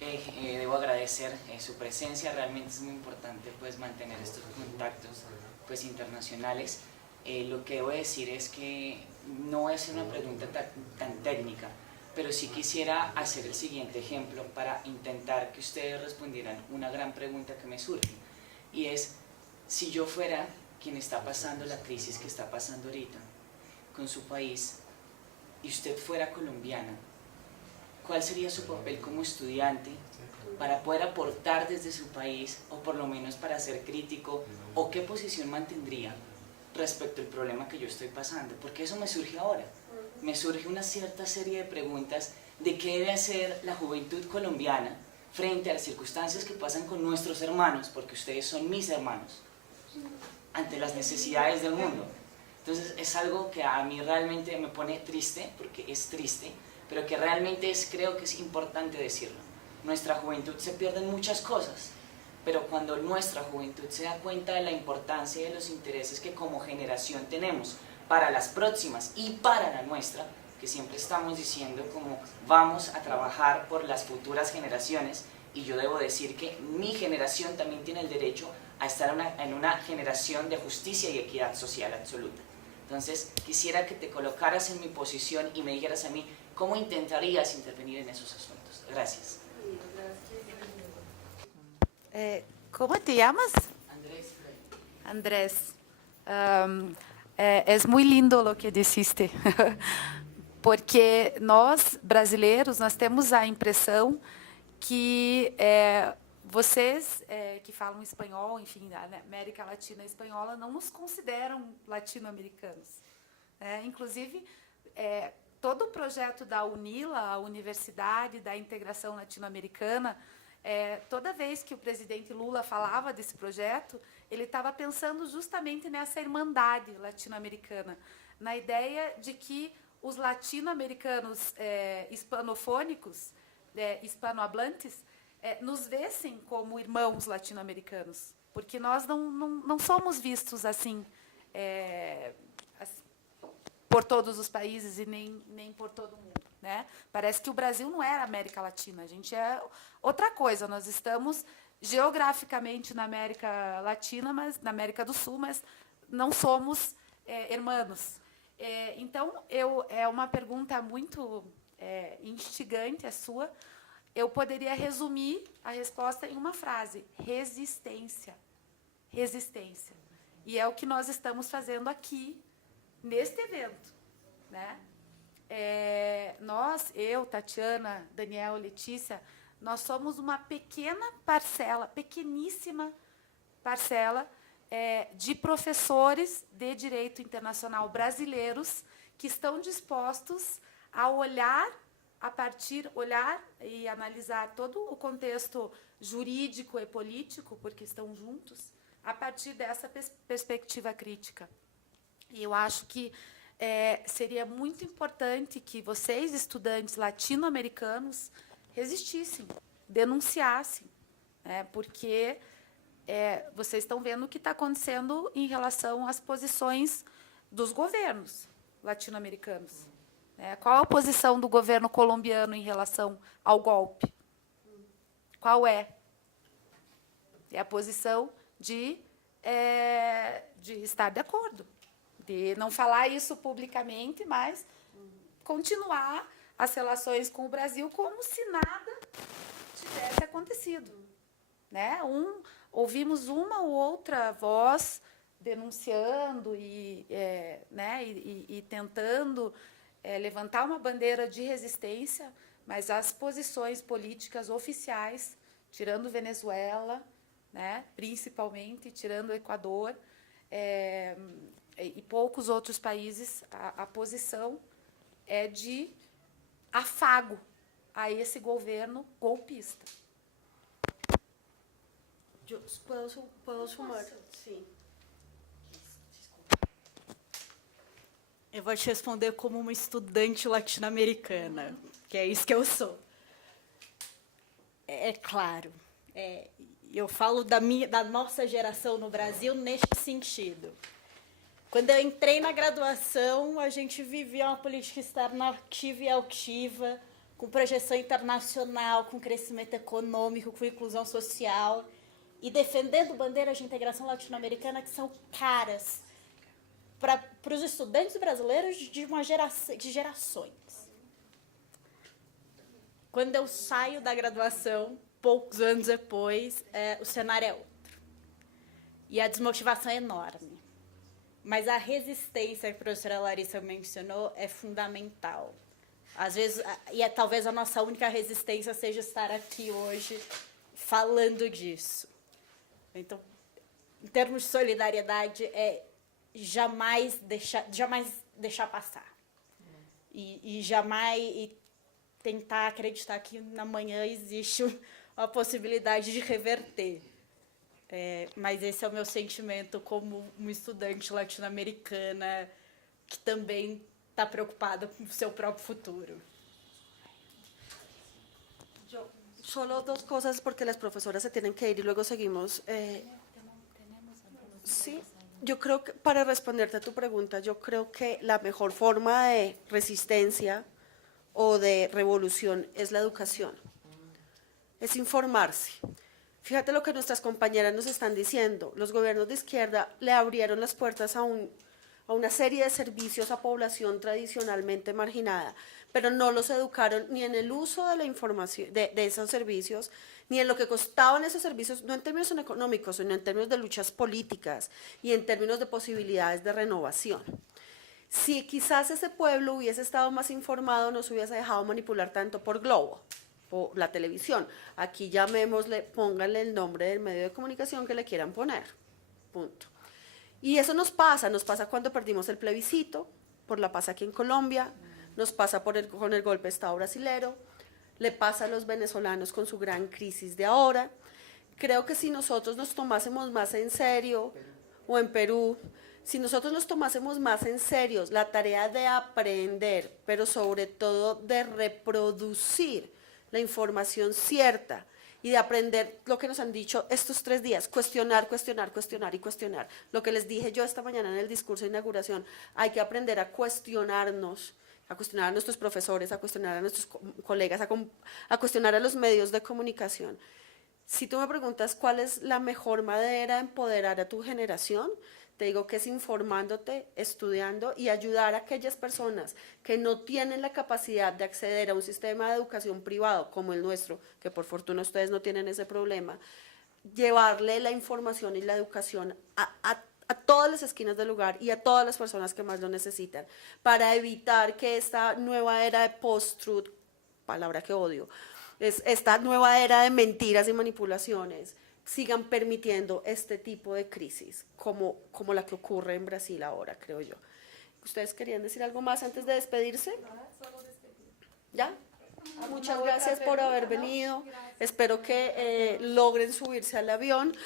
Debo agradecer su presencia, realmente es muy importante pues mantener estos contactos pues internacionales. Lo que debo decir es que no es una pregunta tan técnica, pero sí quisiera hacer el siguiente ejemplo para intentar que ustedes respondieran una gran pregunta que me surge, y es, si yo fuera quien está pasando la crisis que está pasando ahorita con su país y usted fuera colombiana, ¿cuál sería su papel como estudiante para poder aportar desde su país, o por lo menos para ser crítico, o qué posición mantendría respecto al problema que yo estoy pasando? Porque eso me surge ahora. Me surge una cierta serie de preguntas de qué debe hacer la juventud colombiana frente a las circunstancias que pasan con nuestros hermanos, porque ustedes son mis hermanos, ante las necesidades del mundo. Entonces es algo que a mí realmente me pone triste, porque es triste, pero que realmente creo que es importante decirlo. Nuestra juventud se pierde en muchas cosas, pero cuando nuestra juventud se da cuenta de la importancia y de los intereses que como generación tenemos para las próximas y para la nuestra, que siempre estamos diciendo como vamos a trabajar por las futuras generaciones, y yo debo decir que mi generación también tiene el derecho a estar en una generación de justicia y equidad social absoluta. Entonces quisiera que te colocaras en mi posición y me dijeras a mí cómo intentarías intervenir en esos asuntos. Gracias. ¿Cómo te llamas? Andrés. Andrés. É muito lindo o que disseste, porque nós, brasileiros, nós temos a impressão que vocês que falam espanhol, enfim, da América Latina espanhola, não nos consideram latino-americanos. Inclusive, todo o projeto da UNILA, a Universidade da Integração Latino-Americana, toda vez que o presidente Lula falava desse projeto, ele estava pensando justamente nessa irmandade latino-americana, na ideia de que os latino-americanos hispanofônicos, hispanohablantes, nos vissem como irmãos latino-americanos, porque nós não somos vistos assim, por todos os países e nem por todo mundo. Né? Parece que o Brasil não era América Latina, a gente é outra coisa, nós estamos geograficamente na América Latina, mas na América do Sul, mas não somos hermanos. Então, é uma pergunta muito instigante a sua. Eu poderia resumir a resposta em uma frase: resistência. Resistência. E é o que nós estamos fazendo aqui, neste evento. Né? Nós, eu, Tatiana, Daniel, Letícia, nós somos uma pequena parcela, pequeníssima parcela de professores de direito internacional brasileiros que estão dispostos a olhar e analisar todo o contexto jurídico e político, porque estão juntos, a partir dessa perspectiva crítica. E eu acho que seria muito importante que vocês, estudantes latino-americanos, resistissem, denunciassem, porque vocês estão vendo o que está acontecendo em relação às posições dos governos latino-americanos. Qual a posição do governo colombiano em relação ao golpe? Qual é? É a posição de estar de acordo, de não falar isso publicamente, mas continuar as relações com o Brasil como se nada tivesse acontecido. Né? Ouvimos uma ou outra voz denunciando e tentando levantar uma bandeira de resistência, mas as posições políticas oficiais, tirando Venezuela, né, principalmente, tirando o Equador, e poucos outros países, a posição é de afago a esse governo golpista. Posso, Marta? Sim. Eu vou te responder como uma estudante latino-americana, que é isso que eu sou. É claro, eu falo da nossa geração no Brasil neste sentido. Quando eu entrei na graduação, a gente vivia uma política externa ativa e altiva, com projeção internacional, com crescimento econômico, com inclusão social, e defendendo bandeiras de integração latino-americana que são caras para os estudantes brasileiros de gerações. Quando eu saio da graduação, poucos anos depois, o cenário é outro. E a desmotivação é enorme. Mas a resistência que a professora Larissa mencionou é fundamental. Às vezes, talvez a nossa única resistência seja estar aqui hoje falando disso. Então, em termos de solidariedade, jamais deixar passar. E jamais tentar acreditar que na manhã existe a possibilidade de reverter. Mas esse é o meu sentimento como uma estudante latino-americana que também está preocupada com o seu próprio futuro. Solo dos cosas porque las profesoras se tienen que ir y luego seguimos. Sí, yo creo que para responderte a tu pregunta, yo creo que la mejor forma de resistencia o de revolución es la educación, es informarse. Fíjate lo que nuestras compañeras nos están diciendo. Los gobiernos de izquierda le abrieron las puertas a una serie de servicios a población tradicionalmente marginada, pero no los educaron ni en el uso de la información, de esos servicios, ni en lo que costaban esos servicios, no en términos económicos, sino en términos de luchas políticas y en términos de posibilidades de renovación. Si quizás ese pueblo hubiese estado más informado, no se hubiese dejado manipular tanto por Globo o la televisión. Aquí llamémosle, pónganle el nombre del medio de comunicación que le quieran poner, punto. Y eso nos pasa cuando perdimos el plebiscito, por la paz aquí en Colombia, nos pasa con el golpe de Estado brasilero, le pasa a los venezolanos con su gran crisis de ahora. Creo que si nosotros nos tomásemos más en serio, o en Perú, si nosotros nos tomásemos más en serio la tarea de aprender, pero sobre todo de reproducir la información cierta y de aprender lo que nos han dicho estos 3 días, cuestionar, cuestionar, cuestionar y cuestionar. Lo que les dije yo esta mañana en el discurso de inauguración, hay que aprender a cuestionarnos, a cuestionar a nuestros profesores, a cuestionar a nuestros colegas, a cuestionar a los medios de comunicación. Si tú me preguntas cuál es la mejor manera de empoderar a tu generación, te digo que es informándote, estudiando y ayudar a aquellas personas que no tienen la capacidad de acceder a un sistema de educación privado como el nuestro, que por fortuna ustedes no tienen ese problema, llevarle la información y la educación a todas las esquinas del lugar y a todas las personas que más lo necesitan, para evitar que esta nueva era de post-truth, palabra que odio, esta nueva era de mentiras y manipulaciones, sigan permitiendo este tipo de crisis, como la que ocurre en Brasil ahora, creo yo. ¿Ustedes querían decir algo más antes de despedirse? ¿Ya? Muchas gracias por haber venido. Espero que logren subirse al avión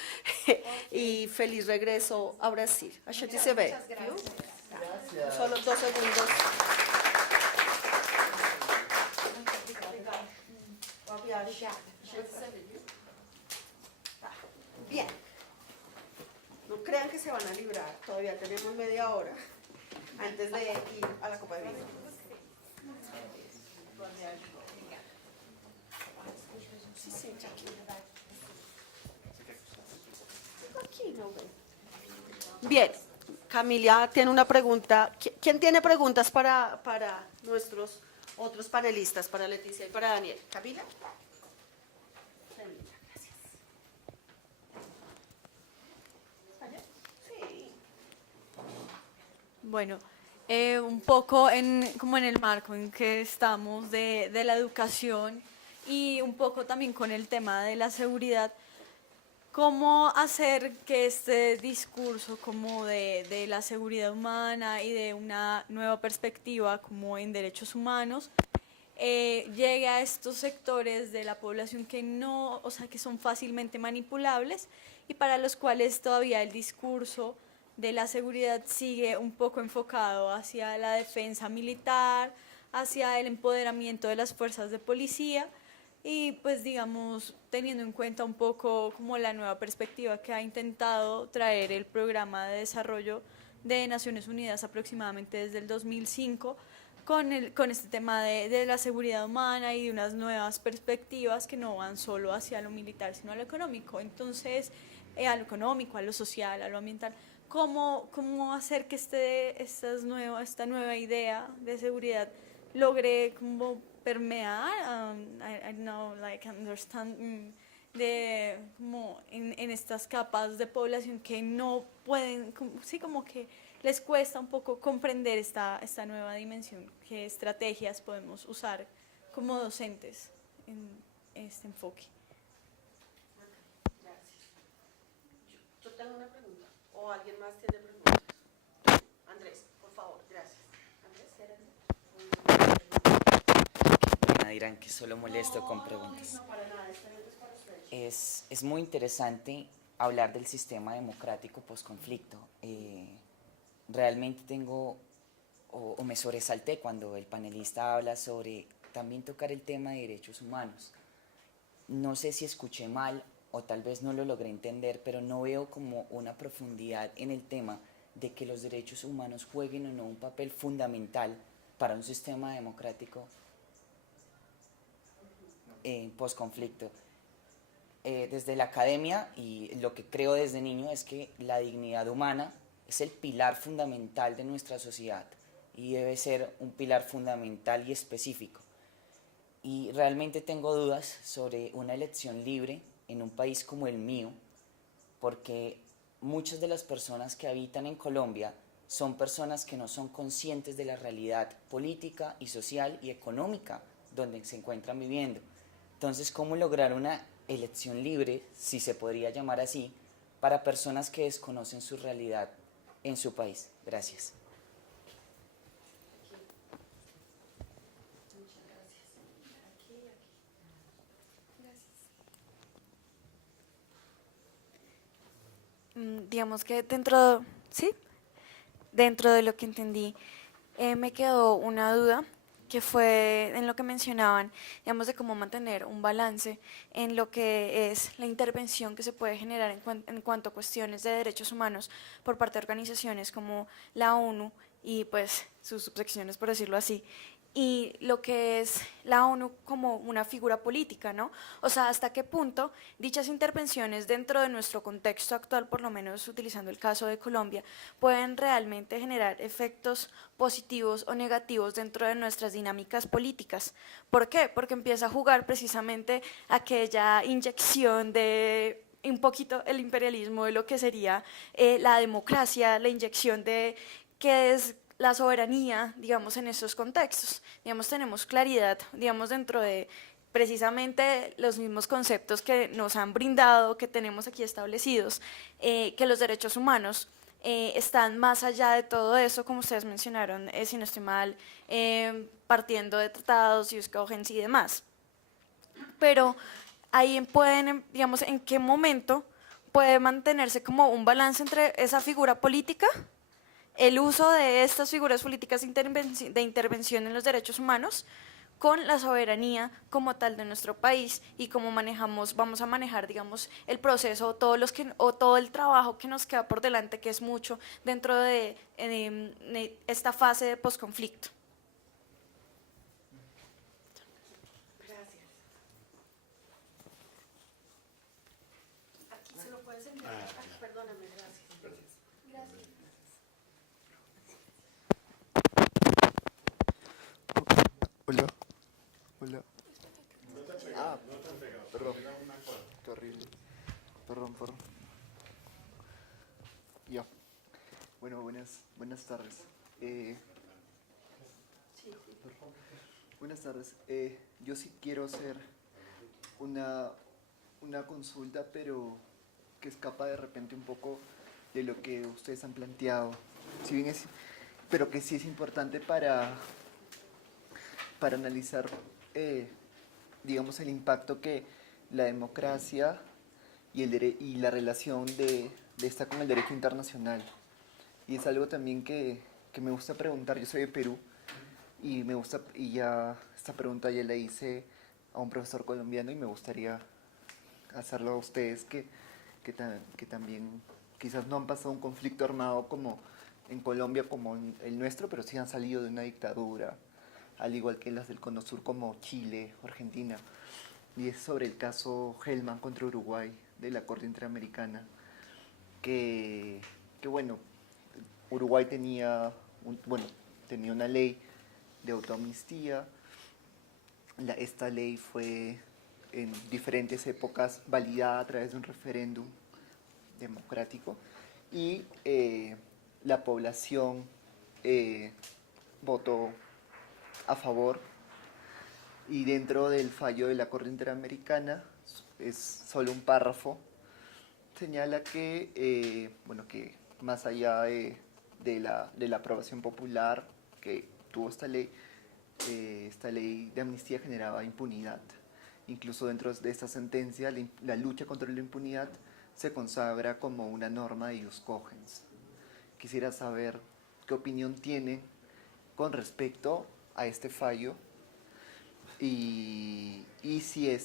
y feliz regreso a Brasil. A gente se ve. Solo 2 segundos. Bien. No crean que se van a librar. Todavía tenemos media hora antes de ir a la Copa de Vino. Sí, sí, aquí no ven. Bien, Camila tiene una pregunta. ¿Quién tiene preguntas para nuestros otros panelistas, para Leticia y para Daniel? ¿Camila? Bueno, un poco como en el marco en que estamos de la educación y un poco también con el tema de la seguridad, cómo hacer que este discurso como de la seguridad humana y de una nueva perspectiva como en derechos humanos llegue a estos sectores de la población que no, o sea, que son fácilmente manipulables y para los cuales todavía el discurso de la seguridad sigue un poco enfocado hacia la defensa militar, hacia el empoderamiento de las fuerzas de policía y pues digamos teniendo en cuenta un poco como la nueva perspectiva que ha intentado traer el Programa de Desarrollo de Naciones Unidas aproximadamente desde el 2005 con este tema de la seguridad humana y de unas nuevas perspectivas que no van solo hacia lo militar, sino a lo económico. Entonces, a lo económico, a lo social, a lo ambiental. ¿Cómo hacer que esta nueva idea de seguridad logre como permear, I know, like, understand, como en estas capas de población que no pueden, sí, como que les cuesta un poco comprender esta nueva dimensión? ¿Qué estrategias podemos usar como docentes en este enfoque? Gracias. Yo tengo una pregunta. ¿O alguien más tiene preguntas? Andrés, por favor, gracias. Andrés, Dirán que solo molesto con preguntas. no, para nada, esta es para ustedes. Es muy interesante hablar del sistema democrático posconflicto. Realmente tengo, o me sobresalté cuando el panelista habla sobre también tocar el tema de derechos humanos. No sé si escuché mal o tal vez no lo logré entender, pero no veo como una profundidad en el tema de que los derechos humanos jueguen o no un papel fundamental para un sistema democrático posconflicto. Desde la academia, y lo que creo desde niño, es que la dignidad humana es el pilar fundamental de nuestra sociedad y debe ser un pilar fundamental y específico. Y realmente tengo dudas sobre una elección libre en un país como el mío, porque muchas de las personas que habitan en Colombia son personas que no son conscientes de la realidad política y social y económica donde se encuentran viviendo. Entonces, ¿cómo lograr una elección libre, si se podría llamar así, para personas que desconocen su realidad en su país? Gracias. Digamos que dentro de lo que entendí, me quedó una duda que fue en lo que mencionaban, digamos, de cómo mantener un balance en lo que es la intervención que se puede generar en cuanto a cuestiones de derechos humanos por parte de organizaciones como la ONU y pues sus subsecciones, por decirlo así, y lo que es la ONU como una figura política, ¿no? O sea, hasta qué punto dichas intervenciones dentro de nuestro contexto actual, por lo menos utilizando el caso de Colombia, pueden realmente generar efectos positivos o negativos dentro de nuestras dinámicas políticas. ¿Por qué? Porque empieza a jugar precisamente aquella inyección de un poquito el imperialismo de lo que sería la democracia, la inyección de qué es la soberanía, digamos, en estos contextos. Digamos, tenemos claridad, digamos, dentro de precisamente los mismos conceptos que nos han brindado, que tenemos aquí establecidos, que los derechos humanos están más allá de todo eso, como ustedes mencionaron, si no estoy mal, partiendo de tratados y escogens y demás. Pero ahí pueden, digamos, en qué momento puede mantenerse como un balance entre esa figura política, el uso de estas figuras políticas de intervención en los derechos humanos con la soberanía como tal de nuestro país y cómo vamos a manejar, digamos, el proceso o todo el trabajo que nos queda por delante, que es mucho dentro de esta fase de posconflicto. Gracias. Aquí se lo puedes enviar. Perdóname, gracias. Hola. Hola. Ah, perdón. Qué horrible. Perdón. Ya. Bueno, buenas tardes. Buenas tardes. Yo sí quiero hacer una consulta, pero que escapa de repente un poco de lo que ustedes han planteado. Si bien pero que sí es importante para analizar, digamos, el impacto que la democracia y la relación de esta con el derecho internacional. Y es algo también que me gusta preguntar. Yo soy de Perú y ya esta pregunta ya la hice a un profesor colombiano y me gustaría hacerlo a ustedes que también quizás no han pasado un conflicto armado como en Colombia como el nuestro, pero sí han salido de una dictadura al igual que las del Cono Sur como Chile o Argentina. Y es sobre el caso Hellman contra Uruguay de la Corte Interamericana, que bueno, Uruguay tenía una ley de autoamnistía. Esta ley fue en diferentes épocas validada a través de un referéndum democrático y la población votó a favor, y dentro del fallo de la Corte Interamericana, es solo un párrafo, señala que, que más allá de la aprobación popular que tuvo esta ley de amnistía generaba impunidad. Incluso dentro de esta sentencia, la lucha contra la impunidad se consagra como una norma de ius cogens. Quisiera saber qué opinión tiene con respecto a este fallo y si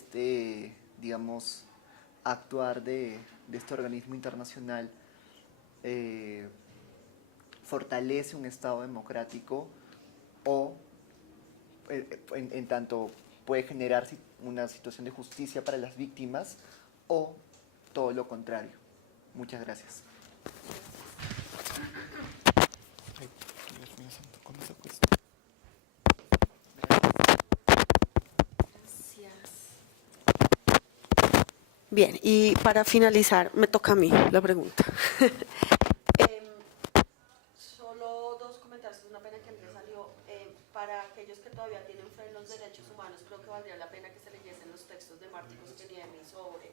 digamos, actuar de este organismo internacional fortalece un Estado democrático o en tanto puede generar una situación de justicia para las víctimas o todo lo contrario. Muchas gracias. Bien, y para finalizar, me toca a mí la pregunta. Solo dos comentarios, es una pena que Andrés salió. Para aquellos que todavía tienen fe en los derechos humanos, creo que valdría la pena que se leyesen los textos de Martí Koskiniemi sobre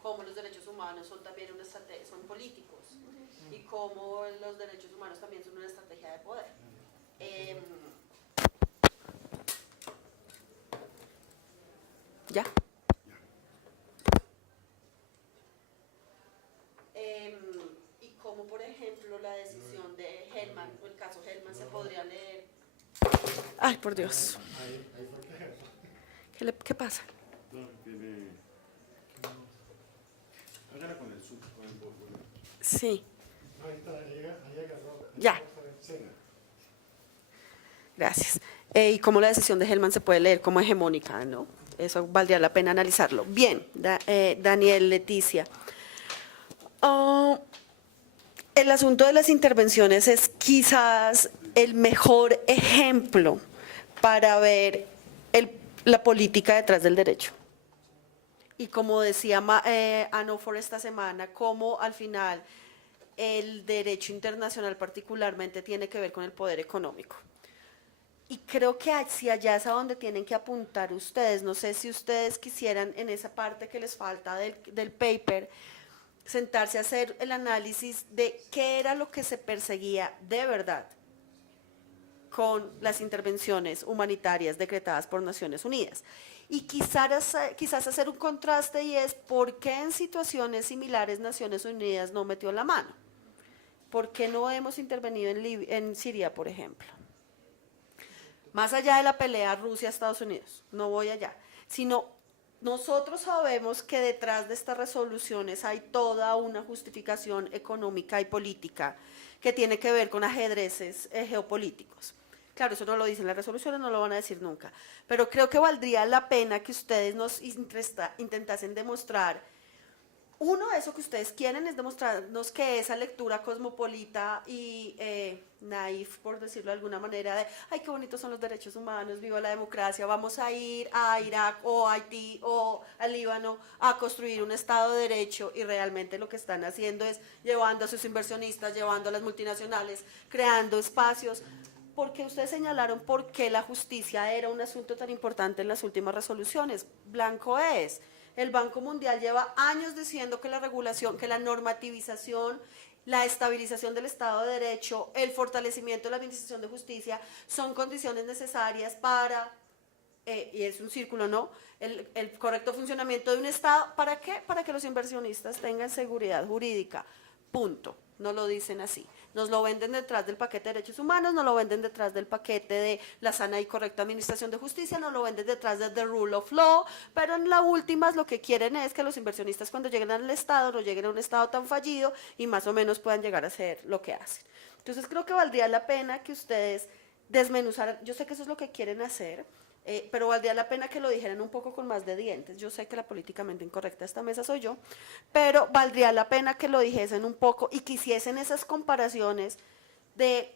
cómo los derechos humanos son también una estrategia, son políticos, y cómo los derechos humanos también son una estrategia de poder. ¿Ya? Y como por ejemplo la decisión de Hellman, o el caso Hellman, se podría leer. Ay, por Dios. ¿Qué pasa? Sí. Ya. Gracias. Y cómo la decisión de Hellman se puede leer como hegemónica, ¿no? Eso valdría la pena analizarlo. Bien, Daniel, Leticia. El asunto de las intervenciones es quizás el mejor ejemplo para ver la política detrás del derecho. Y como decía Anofor esta semana, cómo al final el derecho internacional particularmente tiene que ver con el poder económico. Y creo que hacia allá es a donde tienen que apuntar ustedes. No sé si ustedes quisieran, en esa parte que les falta del paper, sentarse a hacer el análisis de qué era lo que se perseguía de verdad con las intervenciones humanitarias decretadas por Naciones Unidas. Y quizás hacer un contraste, y es por qué en situaciones similares Naciones Unidas no metió la mano. ¿Por qué no hemos intervenido en Siria, por ejemplo? Más allá de la pelea Rusia-Estados Unidos, no voy allá, sino nosotros sabemos que detrás de estas resoluciones hay toda una justificación económica y política que tiene que ver con ajedrezes geopolíticos. Claro, eso no lo dicen las resoluciones, no lo van a decir nunca, pero creo que valdría la pena que ustedes nos intentasen demostrar. Uno, eso que ustedes quieren es demostrarnos que esa lectura cosmopolita y naif, por decirlo de alguna manera, de ay, qué bonitos son los derechos humanos, viva la democracia, vamos a ir a Irak o a Haití o al Líbano a construir un Estado de Derecho, y realmente lo que están haciendo es llevando a sus inversionistas, llevando a las multinacionales, creando espacios. Porque ustedes señalaron por qué la justicia era un asunto tan importante en las últimas resoluciones. Blanco es. El Banco Mundial lleva años diciendo que la regulación, que la normativización, la estabilización del Estado de Derecho, el fortalecimiento de la administración de justicia son condiciones necesarias para, y es un círculo, ¿no?, el correcto funcionamiento de un Estado. ¿Para qué? Para que los inversionistas tengan seguridad jurídica. Punto. No lo dicen así. Nos lo venden detrás del paquete de derechos humanos, nos lo venden detrás del paquete de la sana y correcta administración de justicia, nos lo venden detrás de the rule of law, pero en la última lo que quieren es que los inversionistas cuando lleguen al Estado no lleguen a un Estado tan fallido y más o menos puedan llegar a hacer lo que hacen. Entonces creo que valdría la pena que ustedes desmenuzar, yo sé que eso es lo que quieren hacer, pero valdría la pena que lo dijeran un poco con más de dientes. Yo sé que la políticamente incorrecta de esta mesa soy yo, pero valdría la pena que lo dijesen un poco y que hiciesen esas comparaciones de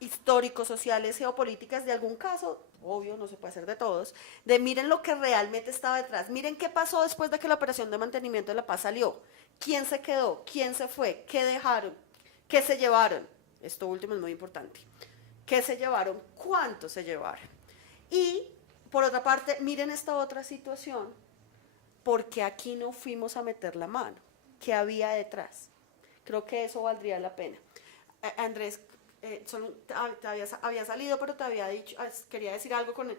históricos, sociales, geopolíticas de algún caso, obvio, no se puede hacer de todos, de miren lo que realmente estaba detrás, miren qué pasó después de que la operación de mantenimiento de la paz salió, quién se quedó, quién se fue, qué dejaron, qué se llevaron, esto último es muy importante, qué se llevaron, cuánto se llevaron. Y, por otra parte, miren esta otra situación, porque aquí no fuimos a meter la mano, ¿qué había detrás? Creo que eso valdría la pena. Andrés, había salido, pero te había dicho, quería decir algo con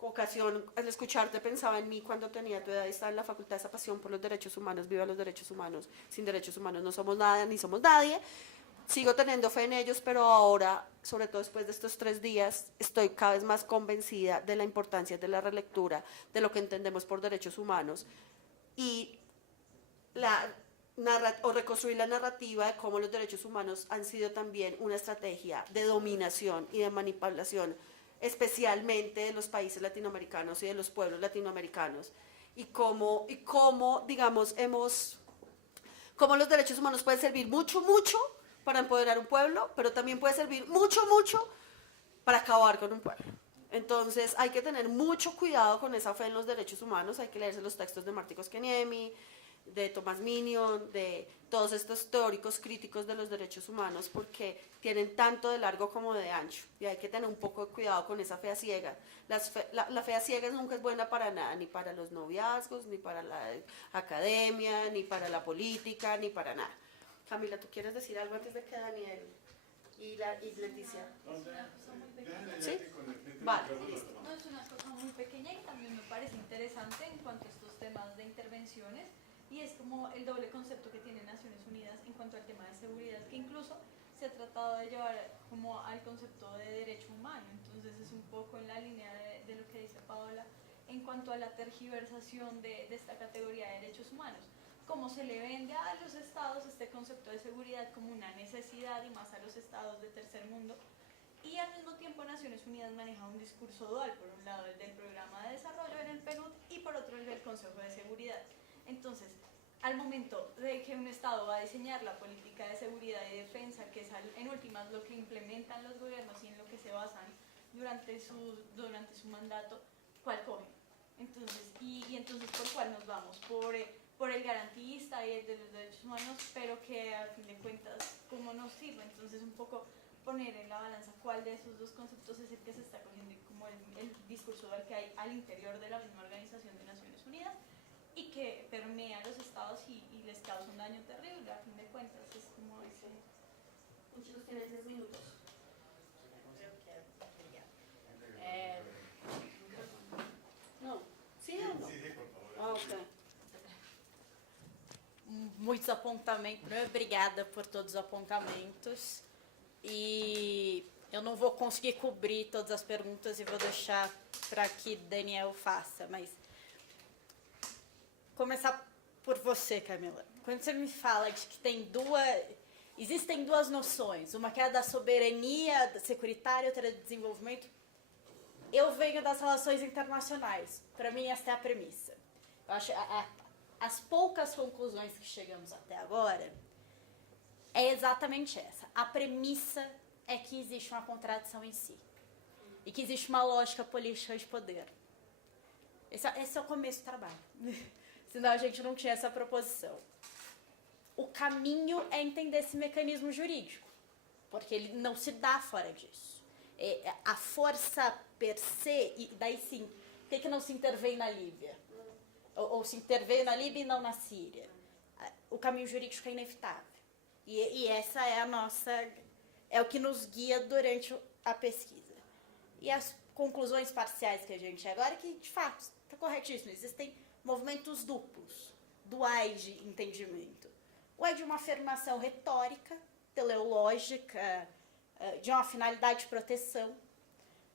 ocasión, al escucharte pensaba en mí cuando tenía tu edad y estaba en la facultad, esa pasión por los derechos humanos, viva los derechos humanos, sin derechos humanos no somos nada ni somos nadie. Sigo teniendo fe en ellos, pero ahora, sobre todo después de estos 3 días, estoy cada vez más convencida de la importancia de la relectura, de lo que entendemos por derechos humanos y reconstruir la narrativa de cómo los derechos humanos han sido también una estrategia de dominación y de manipulación, especialmente de los países latinoamericanos y de los pueblos latinoamericanos, y cómo digamos, cómo los derechos humanos pueden servir mucho para empoderar un pueblo, pero también puede servir mucho para acabar con un pueblo. Entonces hay que tener mucho cuidado con esa fe en los derechos humanos, hay que leerse los textos de Martí Koskiniemi, de Thomas Minion, de todos estos teóricos críticos de los derechos humanos, porque tienen tanto de largo como de ancho, y hay que tener un poco de cuidado con esa fe ciega. La fe ciega nunca es buena para nada, ni para los noviazgos, ni para la academia, ni para la política, ni para nada. Camila, ¿tú quieres decir algo antes de que Daniel y Leticia? ¿Sí? Vale, listo. No, es una cosa muy pequeña y también me parece interesante en cuanto a estos temas de intervenciones, y es como el doble concepto que tiene Naciones Unidas en cuanto al tema de seguridad, que incluso se ha tratado de llevar como al concepto de derecho humano. Entonces es un poco en la línea de lo que dice Paola en cuanto a la tergiversación de esta categoría de derechos humanos. Cómo se le vende a los estados este concepto de seguridad como una necesidad, y más a los estados de tercer mundo, y al mismo tiempo Naciones Unidas maneja un discurso dual, por un lado el del programa de desarrollo en el PNUD y por otro el del Consejo de Seguridad. Entonces, al momento de que un estado va a diseñar la política de seguridad y defensa, que es en últimas lo que implementan los gobiernos y en lo que se basan durante su mandato, ¿cuál cogen? Entonces, y entonces, ¿por cuál nos vamos? Por el garantista y el de los derechos humanos, pero que a fin de cuentas, ¿cómo nos sirve? Entonces, un poco poner en la balanza cuál de esos dos conceptos es el que se está cogiendo, como el discurso que hay al interior de la misma Organización de Naciones Unidas y que permea a los estados y les causa un daño terrible, a fin de cuentas. Es como ese... Muchos tienen 10 minutos. No, ¿sí o no? Sí, por favor. Ah, ok. Muitos apontamentos. Primeiro, obrigada por todos os apontamentos. E eu não vou conseguir cobrir todas as perguntas e vou deixar para que Daniel faça, mas começar por você, Camila. Quando você me fala de que existem duas noções, uma que é a da soberania securitária e outra é do desenvolvimento, eu venho das relações internacionais. Para mim, essa é a premissa. Eu acho as poucas conclusões que chegamos até agora é exatamente essa. A premissa é que existe uma contradição em si e que existe uma lógica política de poder. Esse é o começo do trabalho. Senão a gente não tinha essa proposição. O caminho é entender esse mecanismo jurídico, porque ele não se dá fora disso. A força per se, e daí sim, por que não se intervém na Líbia? Ou se interveio na Líbia e não na Síria? O caminho jurídico é inevitável. E essa é é o que nos guia durante a pesquisa. E as conclusões parciais que a gente chega agora é que, de fato, está corretíssimo, existem movimentos duplos, duais de entendimento. Um é de uma afirmação retórica, teleológica, de uma finalidade de proteção,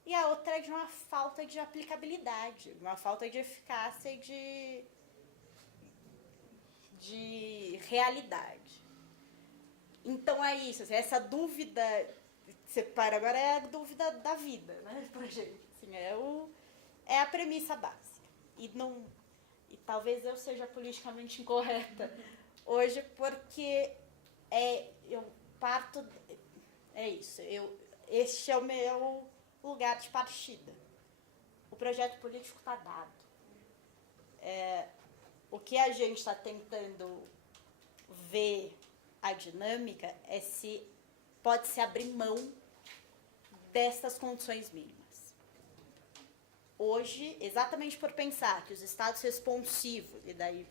e a outra é de uma falta de aplicabilidade, de uma falta de eficácia e de realidade. Então é isso, essa dúvida Para agora é a dúvida da vida, né, pra gente. Assim, é a premissa básica. E talvez eu seja politicamente incorreta hoje, porque eu parto... É isso. Este é o meu lugar de partida. O projeto político está dado. O que a gente está tentando ver a dinâmica é se pode-se abrir mão destas condições mínimas. Hoje, exatamente por pensar que os estados responsivos, e daí,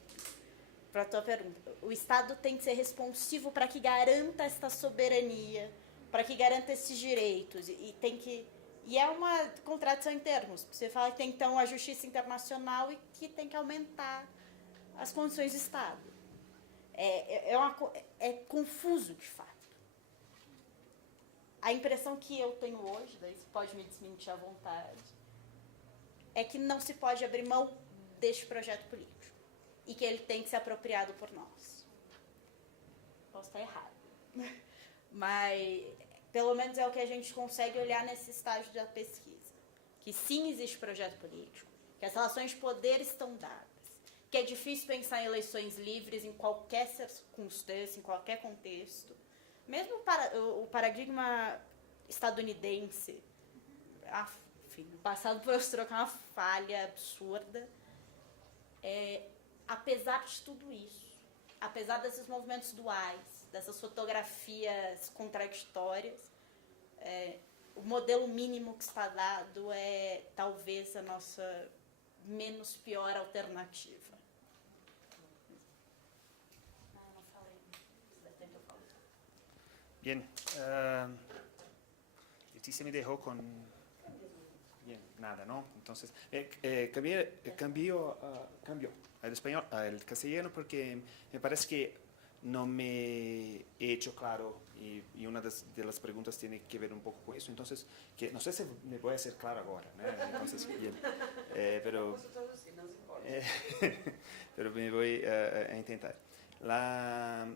para a tua pergunta, o Estado tem que ser responsivo para que garanta esta soberania, para que garanta esses direitos, e é uma contradição em termos, porque você fala que tem que ter uma justiça internacional e que tem que aumentar as condições do Estado. É confuso, de fato. A impressão que eu tenho hoje, daí você pode me desmentir à vontade, é que não se pode abrir mão deste projeto político e que ele tem que ser apropriado por nós. Posso estar errado, mas pelo menos é o que a gente consegue olhar nesse estágio da pesquisa. Que sim, existe projeto político, que as relações de poder estão dadas, que é difícil pensar em eleições livres em qualquer circunstância, em qualquer contexto. Mesmo o paradigma estadunidense, enfim, o passado mostrou que é uma falha absurda. Apesar de tudo isso, apesar desses movimentos duais, dessas fotografias contraditórias, o modelo mínimo que está dado é talvez a nossa menos pior alternativa. Não falei. Bien, Leticia me dejó con... Bien, nada, ¿no? Entonces, cambio al español, al castellano, porque me parece que no me he hecho claro y una de las preguntas tiene que ver un poco con eso. Entonces, que no sé si me voy a hacer claro ahora, ¿no? Entonces, bien, pero me voy a intentar. La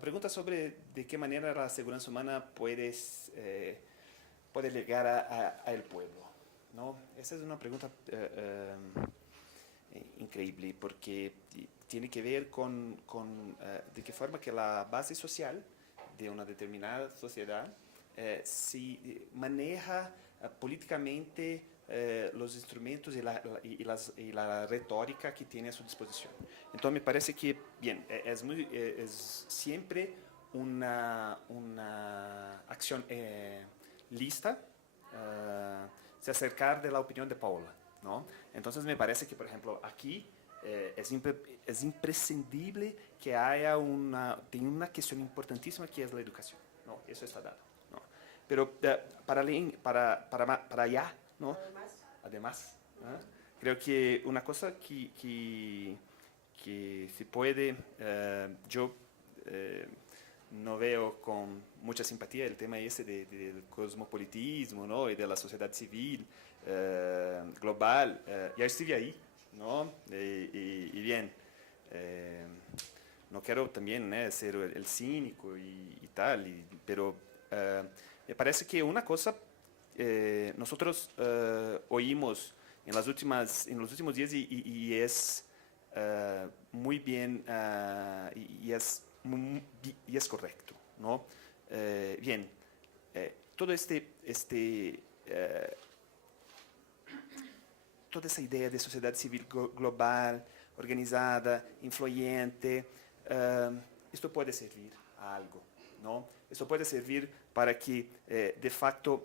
pregunta sobre de qué manera la seguridad humana puede llegar al pueblo, ¿no? Esa es una pregunta increíble porque tiene que ver con de qué forma que la base social de una determinada sociedad si maneja políticamente los instrumentos y la retórica que tiene a su disposición. Entonces me parece que, bien, es siempre una acción lista se acercar de la opinión de Paula, ¿no? Entonces me parece que, por ejemplo, aquí es imprescindible que haya una cuestión importantísima que es la educación, ¿no? Eso está dado, ¿no? Pero para allá, ¿no? Además, ¿no? Creo que una cosa que se puede, yo no veo con mucha simpatía el tema ese del cosmopolitismo, ¿no? Y de la sociedad civil global. Ya estuve ahí, ¿no? Y bien, no quiero también ser el cínico y tal, pero me parece que una cosa nosotros oímos en los últimos días y es muy bien y es correcto, ¿no? Bien, todo toda esa idea de sociedad civil global, organizada, influyente, esto puede servir a algo, ¿no? Esto puede servir para que, de facto,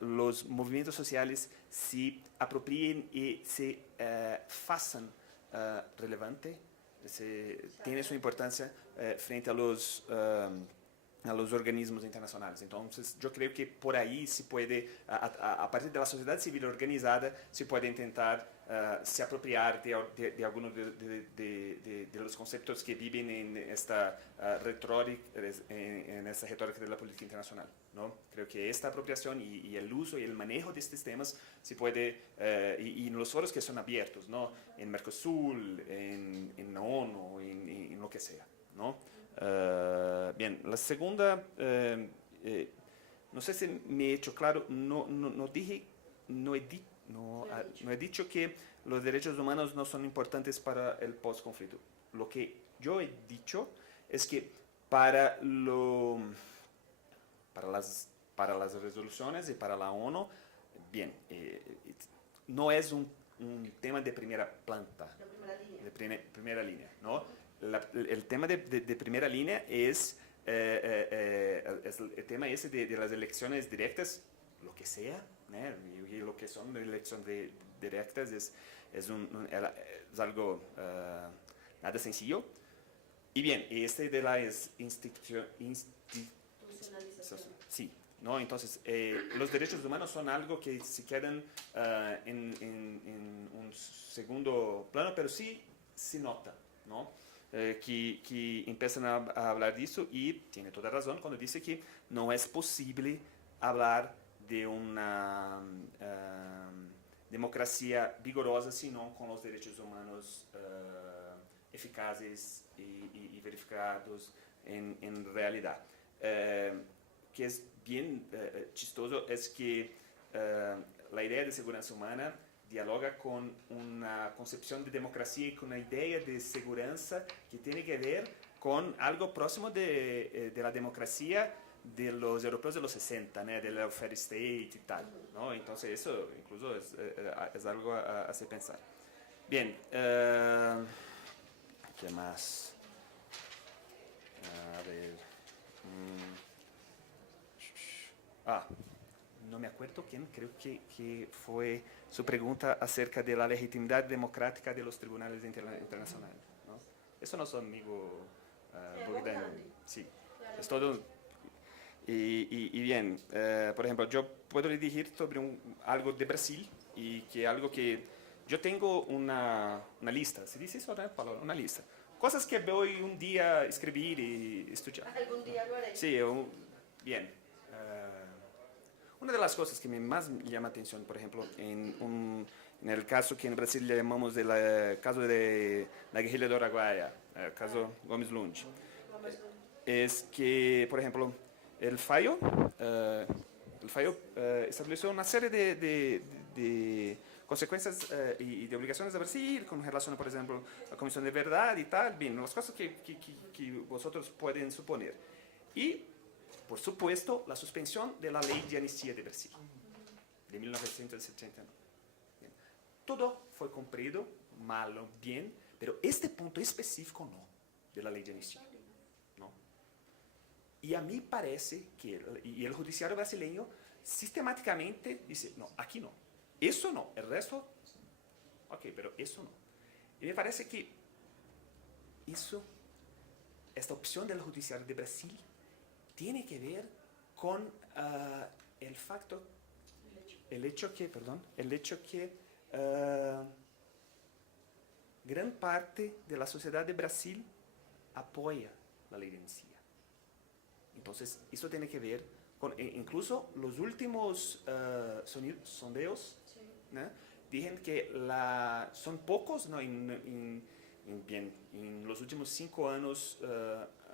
los movimientos sociales se apropien y se façam relevantes, tiene su importancia frente a los organismos internacionales. Entonces, yo creo que por ahí se puede, a partir de la sociedad civil organizada, se puede intentar se apropiar de algunos de los conceptos que viven en esta retórica de la política internacional, ¿no? Creo que esta apropiación y el uso y el manejo de estos temas se puede, y en los foros que son abiertos, ¿no? En Mercosur, en la ONU, en lo que sea, ¿no? Bien, la segunda, no sé si me he hecho claro, no he dicho que los derechos humanos no son importantes para el post-conflicto. Lo que yo he dicho es que para las resoluciones y para la ONU, bien, no es un tema de primera planta, de primera línea, ¿no? El tema de primera línea es el tema ese de las elecciones directas, lo que sea, ¿no? Y lo que son elecciones directas es algo nada sencillo. Y bien, este de la sí, ¿no? Entonces, los derechos humanos son algo que se quedan en un segundo plano, pero sí se nota, ¿no? Que empiezan a hablar de eso, y tiene toda razón cuando dice que no es posible hablar de una democracia vigorosa sino con los derechos humanos eficaces y verificados en realidad. Que es bien chistoso es que la idea de seguridad humana dialoga con una concepción de democracia y con una idea de seguridad que tiene que ver con algo próximo de la democracia de los europeos de los 60, ¿no? Del welfare state y tal, ¿no? Entonces eso incluso es algo a hacer pensar. Bien, ¿qué más? A ver. No me acuerdo quién, creo que fue su pregunta acerca de la legitimidad democrática de los tribunales internacionales, ¿no? Eso no es amigo Bogdan. Sí, es todo. Y bien, por ejemplo, yo puedo dirigir sobre algo de Brasil, y que algo que yo tengo una lista, ¿se dice eso, no? Una lista. Cosas que voy un día a escribir y estudiar. Algún día lo haré. Sí, bien. Una de las cosas que más me llama atención, por ejemplo, en el caso que en Brasil llamamos del caso de la guerrilla de Araguaia, el caso Gomes Lund, es que, por ejemplo, el fallo estableció una serie de consecuencias y de obligaciones de Brasil con relación, por ejemplo, a la Comisión de Verdad y tal, bien, las cosas que vosotros pueden suponer. Y, por supuesto, la suspensión de la ley de amnistía de Brasil, de 1979. Bien. Todo fue cumplido, mal o bien, pero este punto específico no, de la ley de amnistía. ¿No? Y a mí parece que el judiciario brasileño sistemáticamente dice, no, aquí no, eso no, el resto, ok, pero eso no. Y me parece que esta opción del judiciario de Brasil tiene que ver con el hecho que gran parte de la sociedad de Brasil apoya la ley de amnistía. Entonces, eso tiene que ver con, incluso los últimos sondeos, ¿no? Dicen que son pocos, ¿no? En los últimos 5 años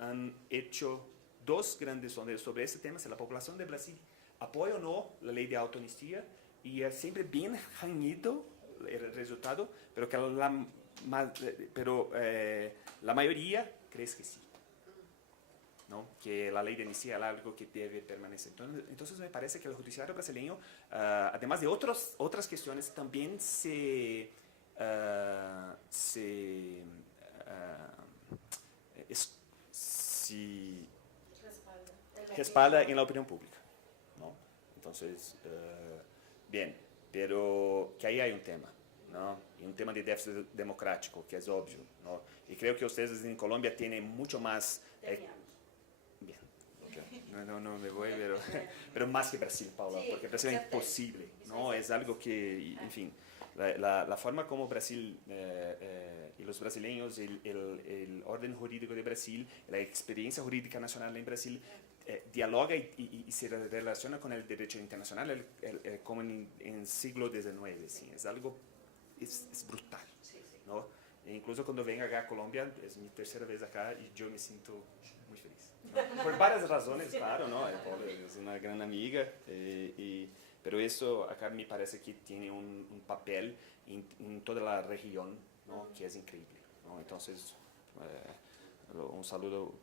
han hecho 2 grandes sondeos sobre ese tema, si la población de Brasil apoya o no la ley de autoamnistía, y es siempre bien reñido el resultado, pero que la mayoría cree que sí, ¿no? Que la ley de amnistía es algo que debe permanecer. Entonces me parece que el judiciario brasileño, además de otras cuestiones, también se respalda en la opinión pública, ¿no? Entonces, bien, pero que ahí hay un tema, ¿no? Y un tema de déficit democrático, que es obvio, ¿no? Y creo que ustedes en Colombia tienen mucho más... bien, okay. No me voy, pero más que Brasil, Paula, porque Brasil es imposible, ¿no? Es algo que, en fin, la forma como Brasil y los brasileños, el orden jurídico de Brasil, la experiencia jurídica nacional en Brasil, dialoga y se relaciona con el derecho internacional como en siglo XIX, ¿sí? Es algo, es brutal, ¿no? E incluso cuando vengo acá a Colombia, es mi tercera vez acá y yo me siento muy feliz. Por varias razones, claro, ¿no? Paula es una gran amiga, pero eso acá me parece que tiene un papel en toda la región, ¿no? Que es increíble, ¿no? Entonces, un saludo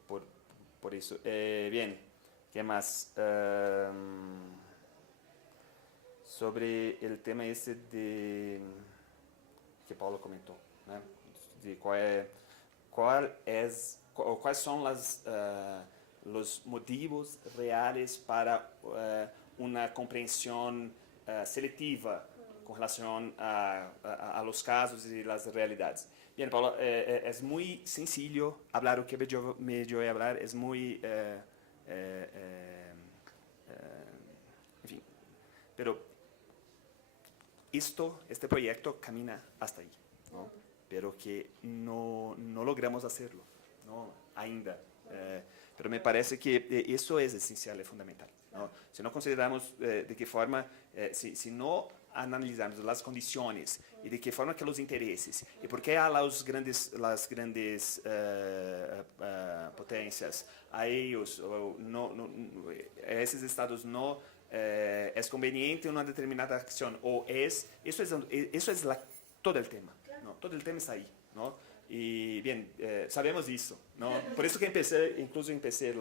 por eso. Bien, ¿qué más? Sobre el tema ese de que Paulo comentó, ¿no? De cuáles son los motivos reales para una comprensión selectiva con relación a los casos y las realidades. Bien, Paulo, es muy sencillo hablar lo que yo voy a hablar, es muy... en fin, pero este proyecto camina hasta ahí, ¿no? Pero que no logramos hacerlo, ¿no? Ainda. Pero me parece que eso es esencial, es fundamental, ¿no? Si no consideramos de qué forma, si no analisarmos las condiciones y de qué forma que los intereses y por qué a las grandes potencias, a ellos, a esos estados no es conveniente una determinada acción o eso es todo el tema, ¿no? Todo el tema está ahí, ¿no? Y bien, sabemos eso, ¿no? Por eso que incluso empecé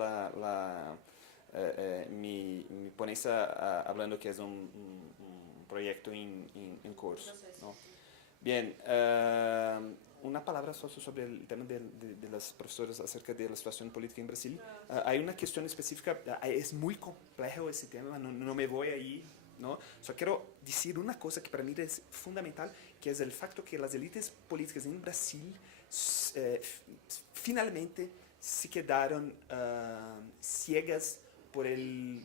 mi ponencia hablando que es un proyecto en curso, ¿no? Bien, una palabra sobre el tema de las profesoras acerca de la situación política en Brasil. Hay una cuestión específica, es muy complejo ese tema, no me voy ahí, ¿no? Solo quiero decir una cosa que para mí es fundamental, que es el facto que las élites políticas en Brasil finalmente se quedaron ciegas por la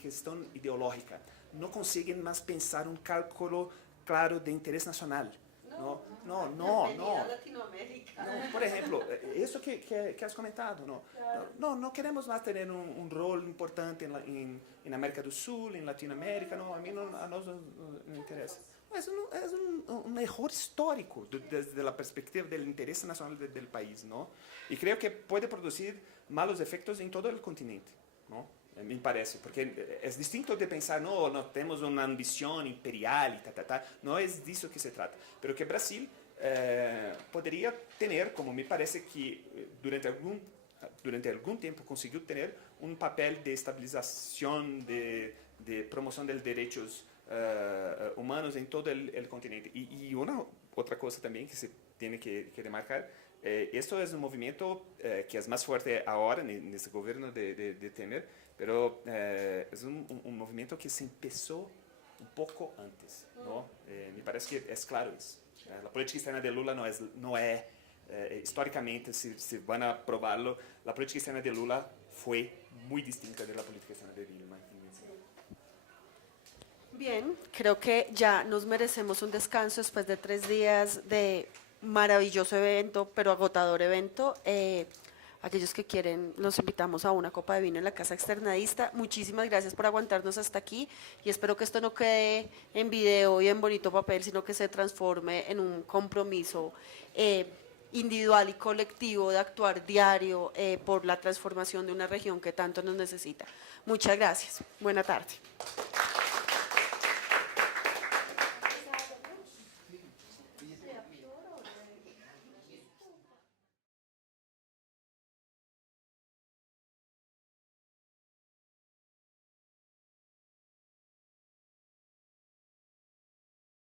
cuestión ideológica. No consiguen más pensar un cálculo claro de interés nacional. No. Por ejemplo, eso que has comentado, no queremos más tener un rol importante en América del Sur, en Latinoamérica, no, a nosotros no interesa. Es un error histórico desde la perspectiva del interés nacional del país, ¿no? Y creo que puede producir malos efectos en todo el continente, ¿no? Me parece, porque es distinto de pensar, no tenemos una ambición imperial y no es de eso que se trata, pero que Brasil podría tener, como me parece que durante algún tiempo consiguió tener un papel de estabilización, de promoción de los derechos humanos en todo el continente. Y una otra cosa también que se tiene que remarcar, esto es un movimiento que es más fuerte ahora en este gobierno de Temer, pero es un movimiento que se empezó un poco antes, ¿no? Me parece que es claro eso. La política externa de Lula no es históricamente, si van a probarlo, la política externa de Lula fue muy distinta de la política externa de Dilma. Bien, creo que ya nos merecemos un descanso después de 3 días de maravilloso evento, pero agotador evento. Aquellos que quieren, los invitamos a una copa de vino en la Casa Externadista. Muchísimas gracias por aguantarnos hasta aquí y espero que esto no quede en video y en bonito papel, sino que se transforme en un compromiso individual y colectivo de actuar diario por la transformación de una región que tanto nos necesita. Muchas gracias. Buena tarde.